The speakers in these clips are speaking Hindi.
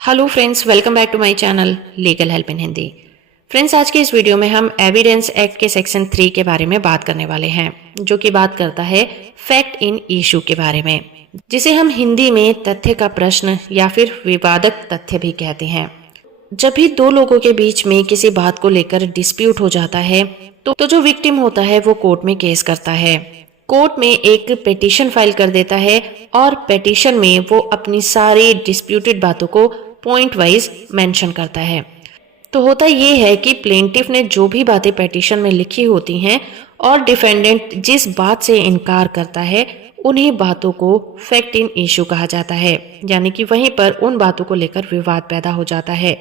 Hello friends, welcome back to my channel legal help in Hindi. Friends, आज के इस वीडियो में हम एविडेंस एक्ट के सेक्शन 3 के बारे में बात करने वाले हैं, जो कि बात करता है फैक्ट इन इशू के बारे में, जिसे हम हिंदी में तथ्य का प्रश्न या फिर विवादक तथ्य भी कहते हैं। जब भी दो लोगों के बीच में किसी बात को लेकर डिस्प्यूट हो जाता है तो जो विक्टिम होता है वो कोर्ट में केस करता है। कोर्ट में एक पिटीशन फाइल कर देता है और पिटीशन में वो अपनी सारी डिस्प्यूटेड बातों को पॉइंट वाइज मेंशन करता है। तो होता ये है कि प्लेंटिफ ने जो भी बातें पिटीशन में लिखी होती हैं और डिफेंडेंट जिस बात से इनकार करता है उन्हीं बातों को फैक्ट इन इशू कहा जाता है, यानी कि वहीं पर उन बातों को लेकर विवाद पैदा हो जाता है।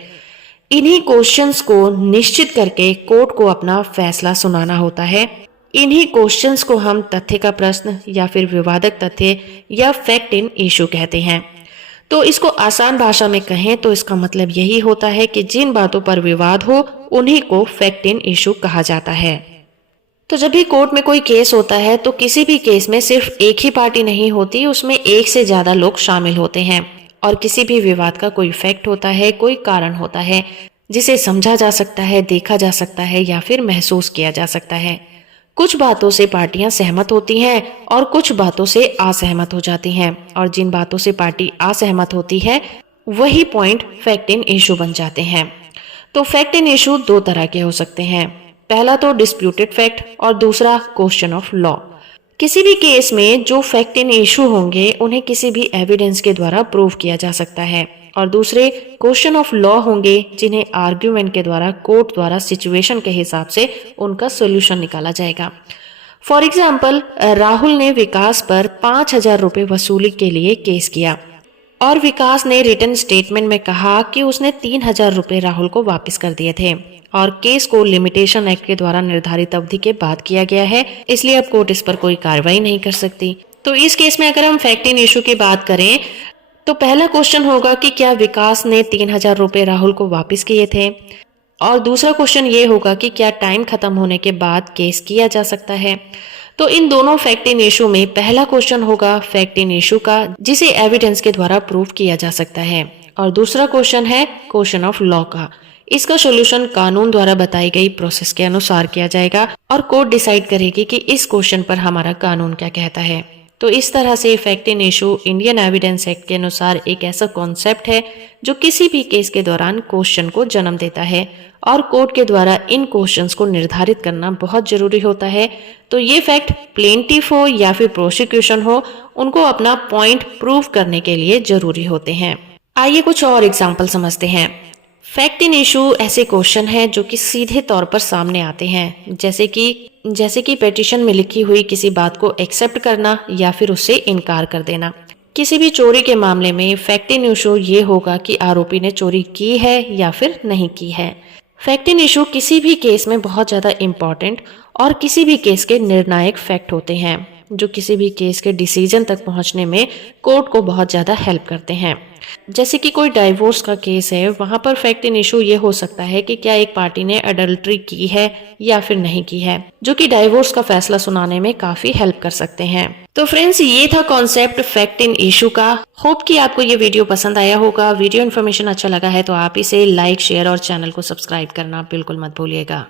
इन्हीं क्वेश्चंस को निश्चित करके कोर्ट को अपना फैसला सुनाना होता है। इन्हीं क्वेश्चंस को हम तथ्य का प्रश्न या फिर विवादक तथ्य या फैक्ट इन इशू कहते हैं। तो इसको आसान भाषा में कहें तो इसका मतलब यही होता है कि जिन बातों पर विवाद हो उन्हीं को फैक्ट इन इशू कहा जाता है। तो जब भी कोर्ट में कोई केस होता है तो किसी भी केस में सिर्फ एक ही पार्टी नहीं होती, उसमें एक से ज्यादा लोग शामिल होते हैं और किसी भी विवाद का कोई फैक्ट होता है, कोई कारण होता है जिसे समझा जा सकता है, देखा जा सकता है या फिर महसूस किया जा सकता है। कुछ बातों से पार्टियां सहमत होती हैं और कुछ बातों से असहमत हो जाती हैं, और जिन बातों से पार्टी असहमत होती है वही पॉइंट फैक्ट इन इशू बन जाते हैं। तो फैक्ट इन इशू दो तरह के हो सकते हैं, पहला तो डिस्प्यूटेड फैक्ट और दूसरा क्वेश्चन ऑफ लॉ। किसी भी केस में जो फैक्ट इन इशू होंगे उन्हें किसी भी एविडेंस के द्वारा प्रूव किया जा सकता है, और दूसरे क्वेश्चन ऑफ लॉ होंगे जिन्हें आर्ग्यूमेंट के द्वारा कोर्ट द्वारा सिचुएशन के हिसाब से उनका सोल्यूशन निकाला जाएगा। फॉर एग्जाम्पल, राहुल ने विकास पर 5,000 रुपए वसूली के लिए केस किया और विकास ने रिटन स्टेटमेंट में कहा कि उसने 3,000 रुपए राहुल को वापस कर दिए थे और केस को लिमिटेशन एक्ट के द्वारा निर्धारित अवधि के बाद किया गया है, इसलिए अब कोर्ट इस पर कोई कार्रवाई नहीं कर सकती। तो इस केस में अगर हम फैक्ट इन इशू की बात करें तो पहला क्वेश्चन होगा कि क्या विकास ने 3,000 रुपए राहुल को वापस किए थे, और दूसरा क्वेश्चन ये होगा कि क्या टाइम खत्म होने के बाद केस किया जा सकता है। तो इन दोनों फैक्ट इन इशू में पहला क्वेश्चन होगा फैक्ट इन इशू का, जिसे एविडेंस के द्वारा प्रूव किया जा सकता है, और दूसरा क्वेश्चन है क्वेश्चन ऑफ लॉ का। इसका सोल्यूशन कानून द्वारा बताई गई प्रोसेस के अनुसार किया जाएगा और कोर्ट डिसाइड करेगी कि इस क्वेश्चन पर हमारा कानून क्या कहता है। तो इस तरह से fact in issue Indian evidence act के अनुसार एक ऐसा कॉन्सेप्ट है जो किसी भी केस के दौरान क्वेश्चन को जन्म देता है, और कोर्ट के द्वारा इन क्वेश्चंस को निर्धारित करना बहुत जरूरी होता है। तो ये फैक्ट प्लेंटिफ हो या फिर प्रोसिक्यूशन हो, उनको अपना पॉइंट प्रूव करने के लिए जरूरी होते हैं। आइए कुछ और एग्जाम्पल समझते हैं। फैक्ट इन इशू ऐसे क्वेश्चन है जो कि सीधे तौर पर सामने आते हैं, जैसे कि पिटीशन में लिखी हुई किसी बात को एक्सेप्ट करना या फिर उससे इनकार कर देना। किसी भी चोरी के मामले में फैक्ट इन इशू ये होगा कि आरोपी ने चोरी की है या फिर नहीं की है। फैक्ट इन इशू किसी भी केस में बहुत ज्यादा इम्पोर्टेंट और किसी भी केस के निर्णायक फैक्ट होते हैं, जो किसी भी केस के डिसीजन तक पहुंचने में कोर्ट को बहुत ज्यादा हेल्प करते हैं। जैसे कि कोई डाइवोर्स का केस है, वहां पर फैक्ट इन इशू ये हो सकता है कि क्या एक पार्टी ने अडल्ट्री की है या फिर नहीं की है, जो कि डाइवोर्स का फैसला सुनाने में काफी हेल्प कर सकते हैं। तो फ्रेंड्स, ये था कॉन्सेप्ट फैक्ट इन इशू का। होप कि आपको ये वीडियो पसंद आया होगा। वीडियो इन्फॉर्मेशन अच्छा लगा है तो आप इसे लाइक, शेयर और चैनल को सब्सक्राइब करना बिल्कुल मत भूलिएगा।